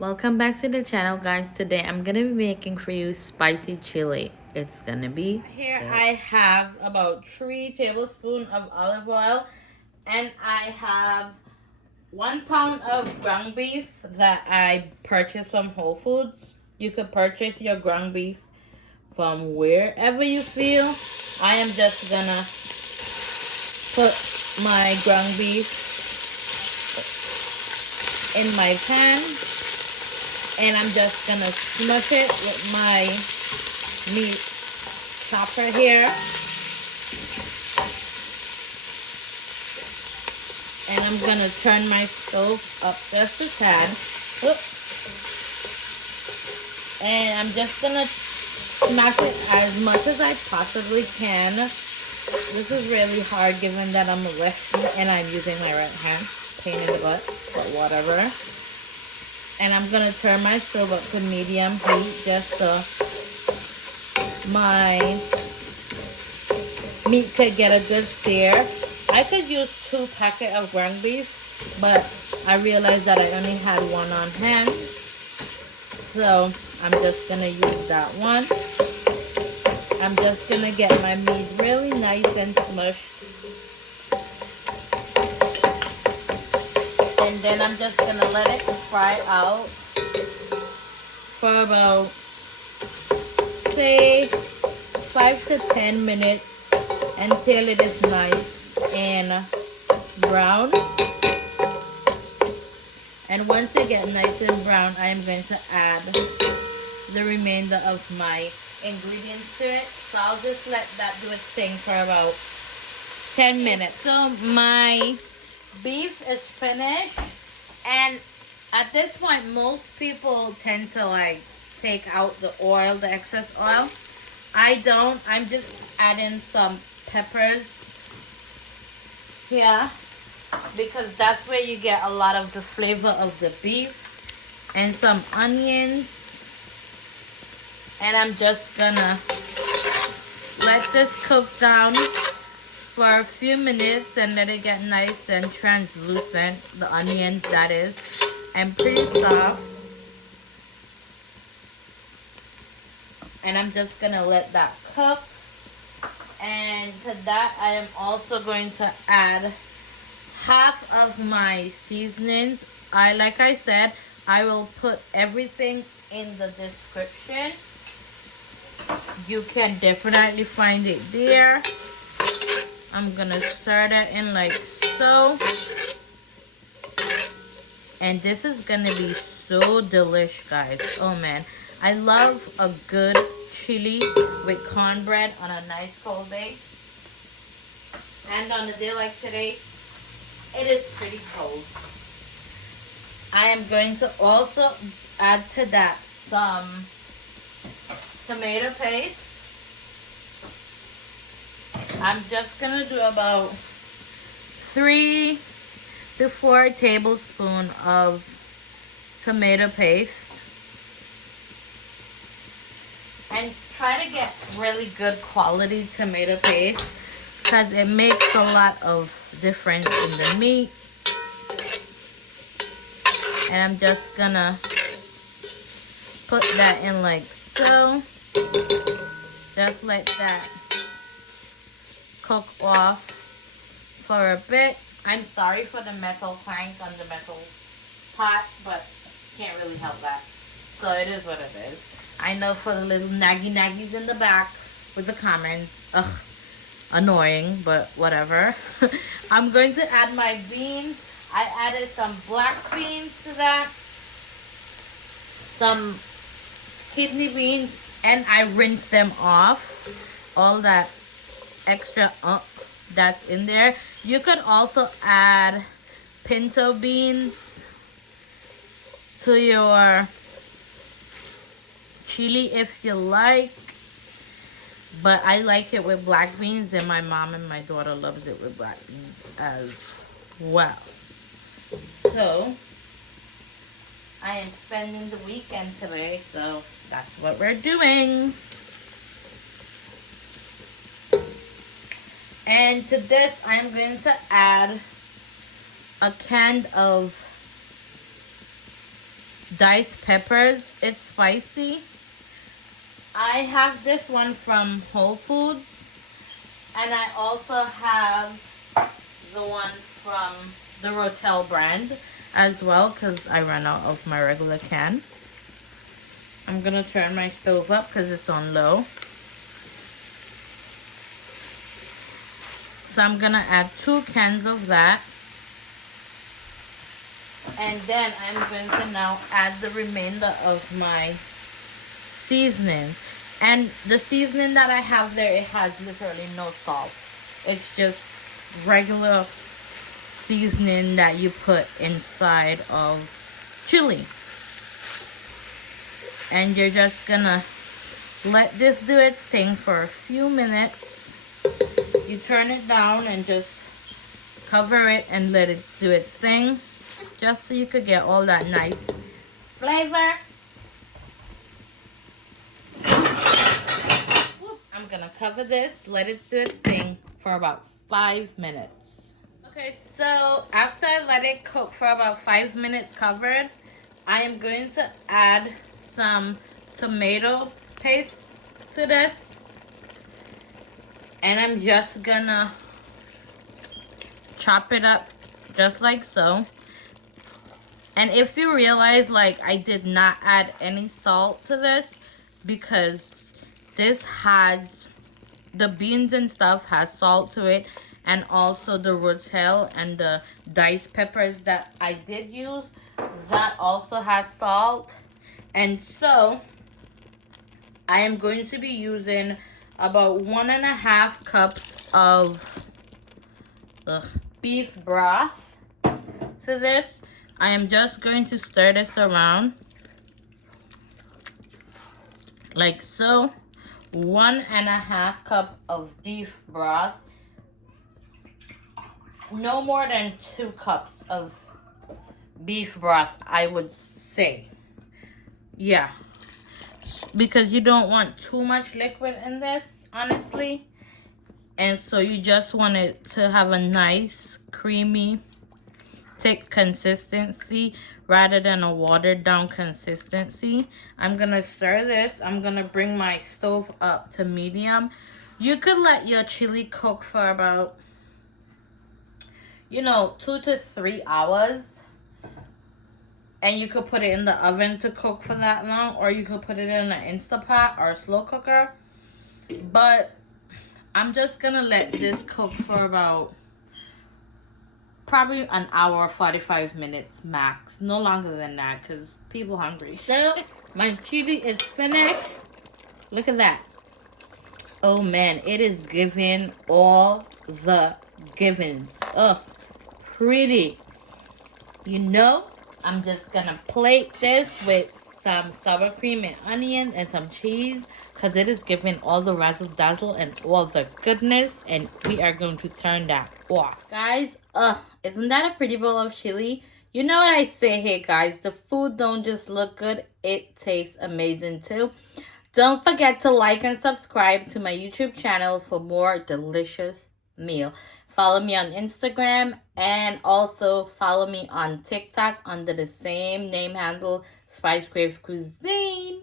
Welcome back to the channel, guys. Today I'm gonna be making for you spicy chili. It's gonna be Here good. I have about 3 tablespoons of olive oil, and I have 1 pound of ground beef that I purchased from Whole Foods. You could purchase your ground beef from wherever you feel. I am just gonna put my ground beef in my pan, and I'm just gonna smush it with my meat chopper here. And I'm gonna turn my stove up just a tad. Oop. And I'm just gonna smash it as much as I possibly can. This is really hard given that I'm a lefty and I'm using my right hand. Pain in the butt, but whatever. And I'm gonna turn my stove up to medium heat just so my meat could get a good sear. I could use 2 packets of ground beef, but I realized that I only had 1 on hand. So I'm just gonna use that one. I'm just gonna get my meat really nice and smushed. And then I'm just gonna let it fry out for about, say, 5 to 10 minutes until it is nice and brown. And once it gets nice and brown, I am going to add the remainder of my ingredients to it. So I'll just let that do its thing for about 10 minutes. So my beef is finished, and at this point most people tend to like take out the oil, the excess oil. I don't. I'm just adding some peppers here because that's where you get a lot of the flavor of the beef, and some onions. And I'm just gonna let this cook down for a few minutes and let it get nice and translucent. The onions, that is, and pretty soft. And I'm just gonna let that cook. And to that I am also going to add half of my seasonings. Like I said, I will put everything in the description. You can definitely find it there. I'm gonna stir that in like so. And this is gonna be so delish, guys. Oh man, I love a good chili with cornbread on a nice cold day. And on a day like today, it is pretty cold. I am going to also add to that some tomato paste. I'm just gonna do about 3 to 4 tablespoons of tomato paste. And try to get really good quality tomato paste because it makes a lot of difference in the meat. And I'm just gonna put that in like so. Just let that cook off for a bit. I'm sorry for the metal clank on the metal pot, but can't really help that. So it is what it is. I know for the little naggies in the back with the comments. Ugh, annoying, but whatever. I'm going to add my beans. I added some black beans to that. Some kidney beans, and I rinsed them off. All that extra that's in there. You could also add pinto beans to your chili if you like, but I like it with black beans, and my mom and my daughter loves it with black beans as well. So I am spending the weekend today, so that's what we're doing. And to this, I am going to add a can of diced peppers. It's spicy. I have this one from Whole Foods. And I also have the one from the Rotel brand as well, because I ran out of my regular can. I'm going to turn my stove up because it's on low. So I'm going to add 2 cans of that. And then I'm going to now add the remainder of my seasonings. And the seasoning that I have there, it has literally no salt. It's just regular seasoning that you put inside of chili. And you're just gonna let this do its thing for a few minutes. You turn it down and just cover it and let it do its thing, just so you could get all that nice flavor. I'm gonna cover this, let it do its thing for about 5 minutes. Okay, so after I let it cook for about 5 minutes covered, I am going to add some tomato paste to this. And I'm just gonna chop it up just like so. And if you realize, like, I did not add any salt to this because this has, the beans and stuff has salt to it, and also the rotel and the diced peppers that I did use, that also has salt. And so I am going to be using about 1.5 cups of beef broth to this. I am just going to stir this around like so. 1.5 cup of beef broth. No more than 2 cups of beef broth, I would say. Yeah, because you don't want too much liquid in this, honestly. And so you just want it to have a nice, creamy, thick consistency rather than a watered down consistency. I'm gonna stir this. I'm gonna bring my stove up to medium. You could let your chili cook for about, 2 to 3 hours. And you could put it in the oven to cook for that long, or you could put it in an Instapot or a slow cooker. But I'm just gonna let this cook for about probably an hour, 45 minutes max. No longer than that, because people hungry. So my chili is finished. Look at that. Oh man, it is giving all the givens. Oh, pretty. I'm just gonna plate this with some sour cream and onions and some cheese, because it is giving all the razzle dazzle and all the goodness. And we are going to turn that off. Guys, isn't that a pretty bowl of chili? You know what I say here, guys. The food don't just look good, it tastes amazing too. Don't forget to like and subscribe to my YouTube channel for more delicious meal. Follow me on Instagram, and also follow me on TikTok under the same name handle, Spice Crave Cuisine.